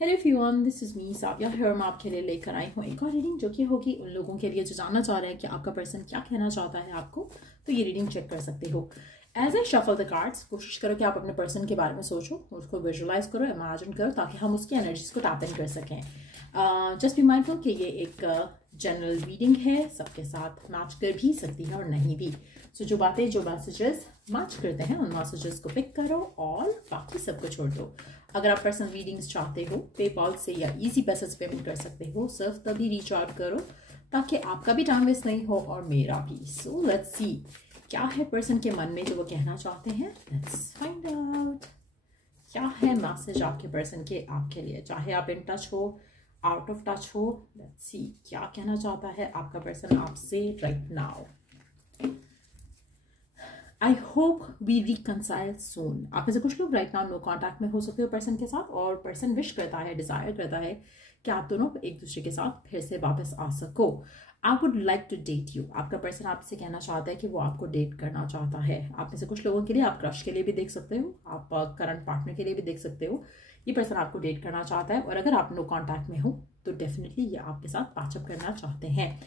Hello everyone, this is me Saviya here. मैं आपके लिए लेकर आई हूँ एक और रीडिंग जो कि होगी उन लोगों के लिए जो जानना चाह रहे हैं कि आपका पर्सन क्या कहना चाहता है आपको। तो ये रीडिंग चेक कर सकते हो। As a shuffle the cards, कोशिश करो कि आप अपने पर्सन के बारे में सोचो, उसको विजुअलाइज करो, इमेजिन करो, ताकि हम उसकी एनर्जीज को टैप इन कर सकें। जस्ट बी माइंडफुल कि ये एक जनरल रीडिंग है, सबके साथ मैच कर भी सकती है और नहीं भी। सो जो बातें, जो मैसेजेस मैच करते हैं उन मैसेजेस को पिक करो और बाकी सबको छोड़ दो। अगर आप पर्सनल रीडिंग्स चाहते हो पेपॉल से या इजी पैसे पेमेंट कर सकते हो। सिर्फ तभी रीच आउट करो ताकि आपका भी टाइम वेस्ट नहीं हो और मेरा भी। सो लेट्स सी क्या है पर्सन के मन में जो वो कहना चाहते हैं। लेट्स फाइंड आउट क्या है मैसेज आपके पर्सन के आपके लिए, चाहे आप इन टच हो, आउट ऑफ टच हो। लेट्स सी क्या कहना चाहता है आपका पर्सन आपसे right now. I hope we reconcile soon. आप में से कुछ लोग राइट नाउ नो कॉन्टैक्ट में हो सकते हो पर्सन के साथ, और पर्सन विश करता है, डिजायर करता है कि आप दोनों एक दूसरे के साथ फिर से वापस आ सको। I would like to date you. आपका पर्सन आपसे कहना चाहता है कि वो आपको डेट करना चाहता है। आप में से कुछ लोगों के लिए आप क्रश के लिए भी देख सकते हो, आप करंट पार्टनर के लिए भी देख सकते हो। ये पर्सन आपको डेट करना चाहता है, और अगर आप नो कॉन्टैक्ट में हो तो डेफिनेटली ये आपके साथ पैचअप करना चाहते हैं।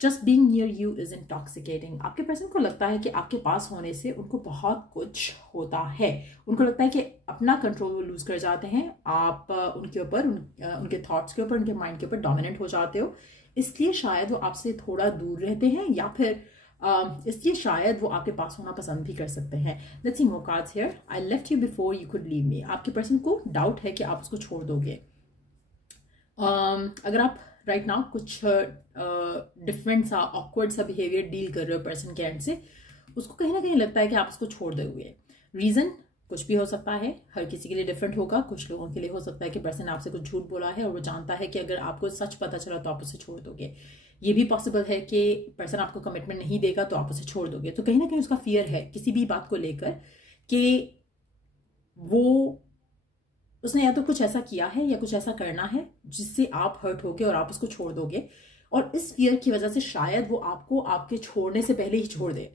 Just being near you is intoxicating. आपके पर्सन को लगता है कि आपके पास होने से उनको बहुत कुछ होता है। उनको लगता है कि अपना कंट्रोल वो लूज कर जाते हैं। आप उनके ऊपर, उनके थॉट्स के ऊपर, उनके माइंड के ऊपर डोमिनेंट हो जाते हो। इसलिए शायद वो आपसे थोड़ा दूर रहते हैं, या फिर इसलिए शायद वो आपके पास होना पसंद भी कर सकते हैं। Let's see more cards here. I left you before you could leave me. आपके पर्सन को डाउट है कि आप उसको छोड़ दोगे। अगर आप राइट नाउ कुछ डिफरेंट सा ऑकवर्ड सा बिहेवियर डील कर रहे हो पर्सन के एंड से, उसको कहीं ना कहीं लगता है कि आप उसको छोड़ दोगे। रीजन कुछ भी हो सकता है, हर किसी के लिए डिफरेंट होगा। कुछ लोगों के लिए हो सकता है कि पर्सन आपसे कुछ झूठ बोला है और वो जानता है कि अगर आपको सच पता चला तो आप उसे छोड़ दोगे। ये भी पॉसिबल है कि पर्सन आपको कमिटमेंट नहीं देगा तो आप उसे छोड़ दोगे। तो कहीं ना कहीं उसका फियर है किसी भी बात को लेकर कि वो उसने या तो कुछ ऐसा किया है या कुछ ऐसा करना है जिससे आप हर्ट होगे और आप उसको छोड़ दोगे। और इस फियर की वजह से शायद वो आपको आपके छोड़ने से पहले ही छोड़ दे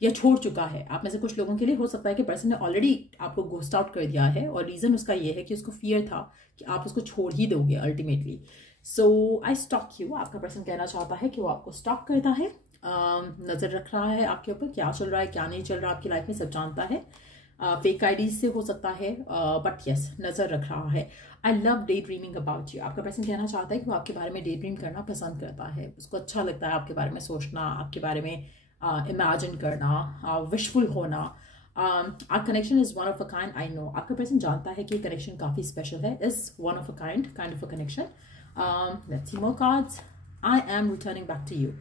या छोड़ चुका है। आप में से कुछ लोगों के लिए हो सकता है कि पर्सन ने ऑलरेडी आपको घोस्ट आउट कर दिया है, और रीजन उसका ये है कि उसको फियर था कि आप उसको छोड़ ही दोगे ultimately. So I stock you. आपका पर्सन कहना चाहता है कि वो आपको स्टॉक करता है, नजर रख रहा है आपके ऊपर, क्या चल रहा है क्या नहीं चल रहा आपकी लाइफ में सब जानता है। फेक आईडी से हो सकता है, बट यस नजर रख रहा है। I love day dreaming about you. आपका पर्सन कहना चाहता है कि वो आपके बारे में डे ड्रीम करना पसंद करता है। उसको अच्छा लगता है आपके बारे में सोचना, आपके बारे में इमेजिन करना, विशफुल होना। Our connection is one of a kind. I know आपका पर्सन जानता है कि कनेक्शन काफी स्पेशल है, is one of a kind of a connection. Let's see more cards. I am returning back to you.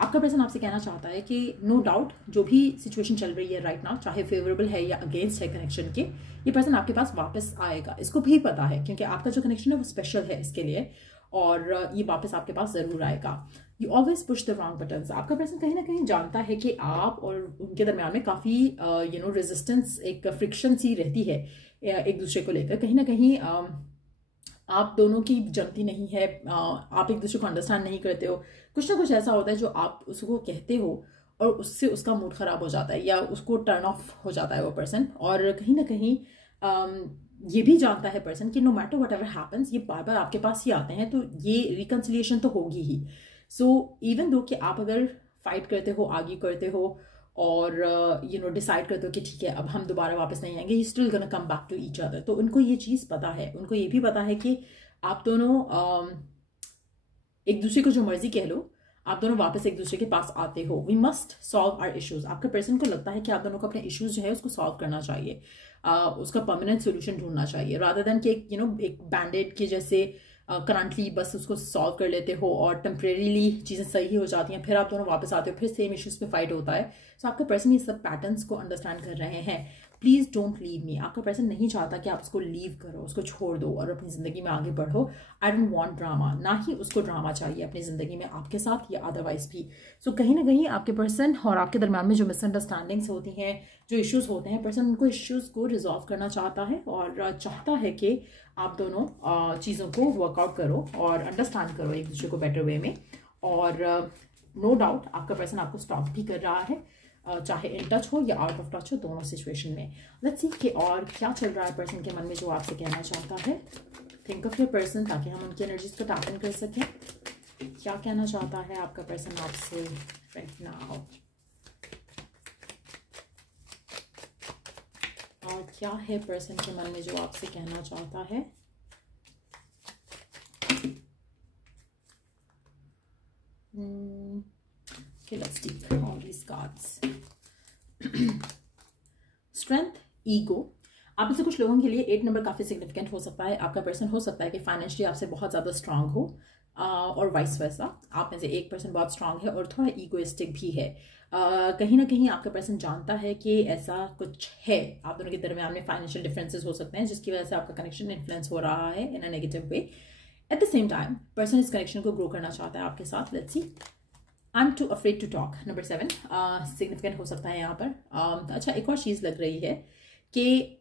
आपका person आपसे कहना चाहता है कि नो डाउट जो भी सिचुएशन चल रही है राइट नाउ, चाहे फेवरेबल है या अगेंस्ट है कनेक्शन के, ये पर्सन आपके पास वापस आएगा। इसको भी पता है क्योंकि आपका जो कनेक्शन है वो स्पेशल है इसके लिए, और ये वापस आपके पास जरूर आएगा। You always push the wrong buttons. आपका पर्सन कहीं ना कहीं जानता है कि आप और उनके दरमियान में काफ़ी रेजिस्टेंस, एक फ्रिक्शन सी रहती है एक दूसरे को लेकर। कहीं ना कहीं आप दोनों की जमती नहीं है, आप एक दूसरे को अंडरस्टैंड नहीं करते हो। कुछ ना कुछ ऐसा होता है जो आप उसको कहते हो और उससे उसका मूड खराब हो जाता है या उसको टर्न ऑफ हो जाता है वो पर्सन। और कहीं ना कहीं ये भी जानता है पर्सन कि no matter whatever happens, ये बार बार आपके पास ही आते हैं, तो ये रिकन्सिलिएशन तो होगी ही। सो इवन दो कि आप अगर फाइट करते हो, आर्ग्यू करते हो और डिसाइड करते हो कि ठीक है अब हम दोबारा वापस नहीं आएंगे, you still gonna come back to each other. तो उनको ये चीज़ पता है, उनको ये भी पता है कि आप दोनों एक दूसरे को जो मर्जी कह लो, आप दोनों वापस एक दूसरे के पास आते हो। We must solve our issues. आपके पर्सन को लगता है कि आप दोनों को अपने इश्यूज जो है उसको सॉल्व करना चाहिए, उसका परमानेंट सोल्यूशन ढूंढना चाहिए, रादर देन कि एक बैंडेड के जैसे करंटली बस उसको सॉल्व कर लेते हो और टेम्परेरीली चीज़ें सही हो जाती हैं, फिर आप दोनों वापस आते हो, फिर सेम इश्यूज पे फाइट होता है। सो आपका पर्सन ये सब पैटर्न्स को अंडरस्टैंड कर रहे हैं। Please don't leave me. आपका पर्सन नहीं चाहता कि आप उसको लीव करो, उसको छोड़ दो और अपनी ज़िंदगी में आगे बढ़ो। I don't want drama. ना ही उसको ड्रामा चाहिए अपनी ज़िंदगी में आपके साथ या अदरवाइज भी। सो कहीं ना कहीं आपके पर्सन और आपके दरम्यान में जो मिसअंडरस्टैंडिंग्स होती हैं, जो इश्यूज होते हैं, पर्सन उनको इश्यूज को रिजॉल्व करना चाहता है और चाहता है कि आप दोनों चीज़ों को वर्कआउट करो और अंडरस्टैंड करो एक दूसरे को बेटर वे में। और नो डाउट आपका पर्सन आपको स्टॉप भी कर रहा है। चाहे इन टच हो या आउट ऑफ टच हो, दोनों सिचुएशन में। लेट्स सी कि और क्या चल रहा है पर्सन के मन में जो आपसे कहना चाहता है। थिंक ऑफ योर पर्सन, ताकि हम उनकी एनर्जीज को टैप इन कर सकें। क्या कहना चाहता है आपका पर्सन आपसे राइट नाउ, और क्या है पर्सन के मन में जो आपसे कहना चाहता है। Okay, let's take all these cards. Strength, ego. आप में से कुछ लोगों के लिए 8 नंबर काफ़ी सिग्निफिकेंट हो सकता है। आपका पर्सन हो सकता है कि फाइनेंशियली आपसे बहुत ज़्यादा स्ट्रांग हो, और वाइस वर्सा। आप में से एक पर्सन बहुत स्ट्रांग है और थोड़ा ईगोइस्टिक भी है। कहीं ना कहीं आपका पर्सन जानता है कि ऐसा कुछ है, आप दोनों के दरमियान में फाइनेंशियल डिफरेंसेस हो सकते हैं, जिसकी वजह से आपका कनेक्शन इन्फ्लुएंस हो रहा है in a negative way. At the same time person इस कनेक्शन को ग्रो करना चाहता है आपके साथ। Let's see, I am too afraid to talk, number 7 significant हो सकता है यहाँ पर। अच्छा, एक और चीज़ लग रही है कि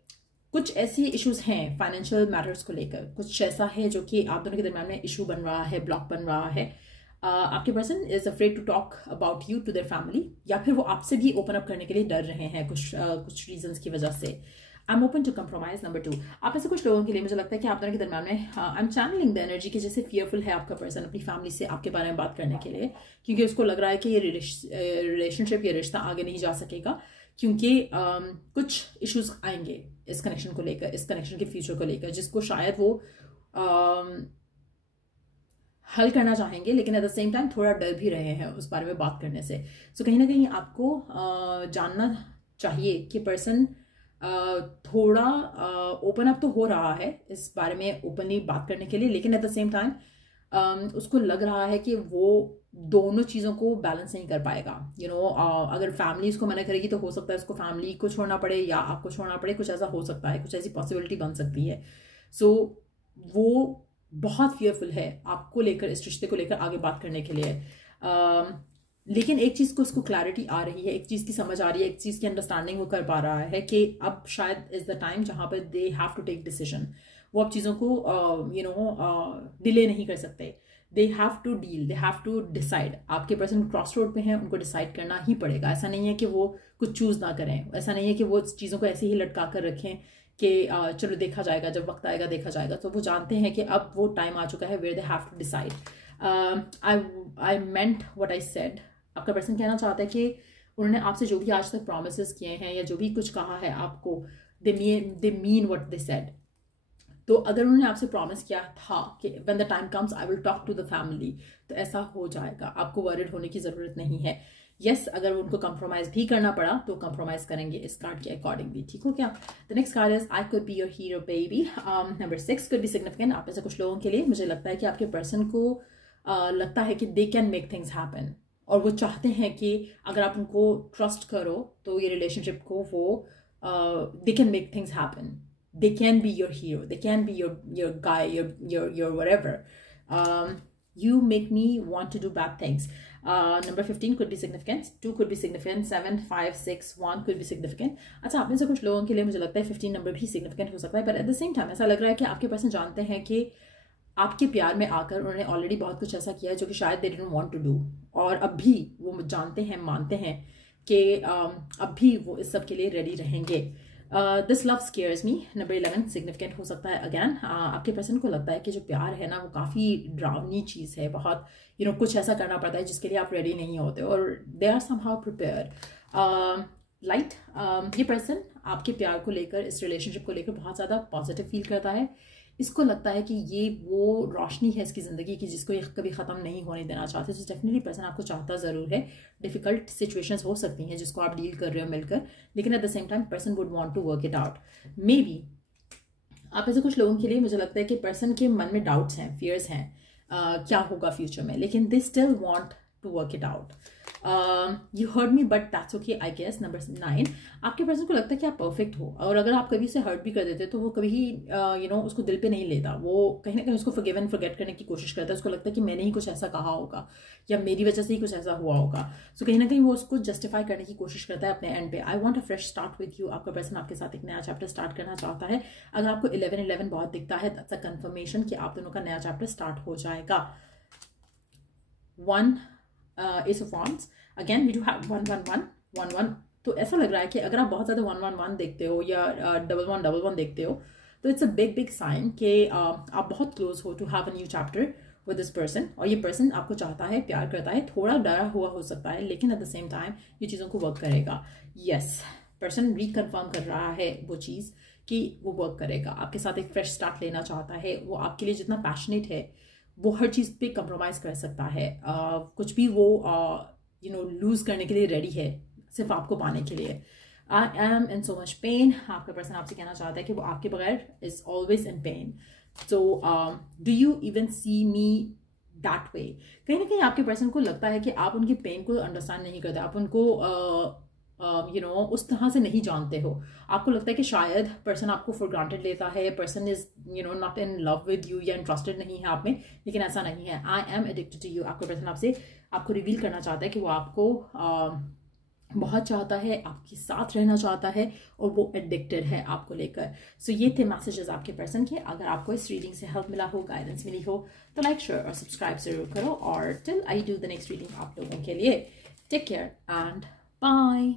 कुछ ऐसी इश्यूज हैं फाइनेंशियल मैटर्स को लेकर, कुछ ऐसा है जो कि आप दोनों के दरमियान में इशू बन रहा है, ब्लॉक बन रहा है। आपके person is afraid to talk about you to their family, या फिर वो आपसे भी ओपन अप करने के लिए डर रहे हैं कुछ रीजंस की वजह से। I am open to compromise, number 2। आप ऐसे कुछ लोगों के लिए मुझे लगता है कि आप दोनों के दरमियान में I am channelling the energy की जैसे फियरफुल है आपका पर्सन अपनी फैमिली से आपके बारे में बात करने के लिए, क्योंकि उसको लग रहा है कि ये रिलेशनशिप, ये रिश्ता आगे नहीं जा सकेगा, क्योंकि कुछ इश्यूज आएंगे इस कनेक्शन को लेकर, इस कनेक्शन के फ्यूचर को लेकर, जिसको शायद वो हल करना चाहेंगे, लेकिन एट द सेम टाइम थोड़ा डर भी रहे हैं उस बारे में बात करने से। सो कहीं ना कहीं आपको जानना चाहिए कि पर्सन थोड़ा ओपन अप तो हो रहा है इस बारे में ओपनली बात करने के लिए, लेकिन एट द सेम टाइम उसको लग रहा है कि वो दोनों चीज़ों को बैलेंस नहीं कर पाएगा। यू नो, अगर फैमिली इसको मना करेगी तो हो सकता है उसको फैमिली को छोड़ना पड़े या आपको छोड़ना पड़े, कुछ ऐसा हो सकता है, कुछ ऐसी पॉसिबिलिटी बन सकती है। सो वो बहुत फियरफुल है आपको लेकर, इस रिश्ते को लेकर आगे बात करने के लिए। लेकिन एक चीज़ को उसको क्लैरिटी आ रही है, एक चीज़ की समझ आ रही है, एक चीज़ की अंडरस्टैंडिंग वो कर पा रहा है कि अब शायद इज़ द टाइम जहाँ पर they have to take decision. वो अब चीज़ों को डिले नहीं कर सकते। They have to deal, they have to decide. आपके पर्सन क्रॉस रोड पे हैं, उनको डिसाइड करना ही पड़ेगा। ऐसा नहीं है कि वो कुछ चूज़ ना करें, ऐसा नहीं है कि वो चीज़ों को ऐसे ही लटका कर रखें कि चलो देखा जाएगा, जब वक्त आएगा देखा जाएगा। तो वो जानते हैं कि अब वो टाइम आ चुका है where they have to decide. I meant what I said. आपका पर्सन कहना चाहता है कि उन्होंने आपसे जो भी आज तक प्रॉमिसेस किए हैं या जो भी कुछ कहा है आपको, they mean what they said. तो अगर उन्होंने आपसे प्रॉमिस किया था कि when the time comes I will talk to the family, तो ऐसा हो जाएगा, आपको वरिड होने की ज़रूरत नहीं है। यस, अगर उनको कंप्रोमाइज भी करना पड़ा तो कंप्रोमाइज करेंगे इस कार्ड के अकॉर्डिंगली, ठीक हो क्या। The next card is I could be your hero baby, number 6 could be significant. आप ऐसे कुछ लोगों के लिए मुझे लगता है कि आपके पर्सन को लगता है कि they can make things happen, और वो चाहते हैं कि अगर आप उनको ट्रस्ट करो तो ये रिलेशनशिप को वो they can make things happen. They can be your hero. They can be your guy, your whatever. You make me want to do bad things. Number 15 could be significant. 2 could be significant. 7, 5, 6, 1 could be significant. अच्छा, आप में से कुछ लोगों के लिए मुझे लगता है 15 नंबर भी significant हो सकता है, but at the same time ऐसा लग रहा है कि आपके पर्सन जानते हैं कि आपके प्यार में आकर उन्होंने ऑलरेडी बहुत कुछ ऐसा किया है जो कि शायद they didn't want to do, और अब भी वो जानते हैं, मानते हैं कि अब भी वो इस सब के लिए रेडी रहेंगे। This love scares me, number 11 significant हो सकता है। अगैन आपके पर्सन को लगता है कि जो प्यार है ना वो काफ़ी डरावनी चीज़ है, बहुत कुछ ऐसा करना पड़ता है जिसके लिए आप रेडी नहीं होते, और they are somehow prepared. Light, ये पर्सन आपके प्यार को लेकर, इस रिलेशनशिप को लेकर बहुत ज़्यादा पॉजिटिव फील करता है। इसको लगता है कि ये वो रोशनी है इसकी ज़िंदगी की जिसको ये कभी ख़त्म नहीं होने देना चाहते। तो डेफिनेटली पर्सन आपको चाहता ज़रूर है। डिफ़िकल्ट सिचुएशंस हो सकती हैं जिसको आप डील कर रहे हो मिलकर, लेकिन at the same time person would want to work it out. Maybe आप ऐसे कुछ लोगों के लिए मुझे लगता है कि पर्सन के मन में डाउट्स हैं, फियर्स हैं, क्या होगा फ्यूचर में, लेकिन they still want to work it out. You hurt me but that's okay I guess. Number 9, आपके पर्सन को लगता है कि आप परफेक्ट हो, और अगर आप कभी उसे हर्ट भी कर देते तो वो कभी ही उसको दिल पे नहीं लेता। वो कहीं ना कहीं उसको फॉरगिव एंड फॉरगेट करने की कोशिश करता है। उसको लगता है कि मैंने ही कुछ ऐसा कहा होगा या मेरी वजह से ही कुछ ऐसा हुआ होगा। सो कहीं ना कहीं वो उसको जस्टिफाई करने की कोशिश करता है अपने एंड पे। I want a fresh start with you. आपका पर्सन आपके साथ एक नया चैप्टर स्टार्ट करना चाहता है। अगर आपको 11-11 बहुत दिखता है, दैट्स अ कंफर्मेशन कि आप दोनों का नया चैप्टर स्टार्ट हो जाएगा। 1 Ace of Wands. Again, we do have 1-1-1. 1-1, तो ऐसा लग रहा है कि अगर आप बहुत ज़्यादा 1-1-1 देखते हो या 1-1-1 देखते हो, तो इट्स अ बिग साइन कि आप बहुत क्लोज हो to have a new chapter with this person, और ये पर्सन आपको चाहता है, प्यार करता है, थोड़ा डरा हुआ हो सकता है, लेकिन एट द सेम टाइम ये चीज़ों को वर्क करेगा। यस, पर्सन रिकन्फर्म कर रहा है वो चीज़ कि वो वर्क करेगा, आपके साथ एक फ्रेश स्टार्ट लेना चाहता है, वो आपके लिए जितना पैशनेट है वो हर चीज़ पे कंप्रोमाइज़ कर सकता है, कुछ भी वो लूज़ करने के लिए रेडी है सिर्फ आपको पाने के लिए। I am in so much pain, आपका पर्सन आपसे कहना चाहता है कि वो आपके बगैर is always in pain. So do you even see me that way? कहीं ना कहीं आपके पर्सन को लगता है कि आप उनकी पेन को अंडरस्टैंड नहीं करते, आप उनको उस तरह से नहीं जानते हो। आपको लगता है कि शायद पर्सन आपको फॉर ग्रांटेड लेता है, person is not in love with you या इंटरेस्टेड नहीं है आप में, लेकिन ऐसा नहीं है। I am addicted to you, आपका पर्सन आपको रिवील करना चाहता है कि वो आपको बहुत चाहता है, आपके साथ रहना चाहता है, और वो एडिक्टेड है आपको लेकर। सो ये थे मैसेजेस आपके पर्सन के। अगर आपको इस रीडिंग से हेल्प मिला हो, गाइडेंस मिली हो, तो लाइक, शेयर और सब्सक्राइब जरूर करो। और till I do the next reading आप लोगों के लिए, टेक केयर एंड बाय।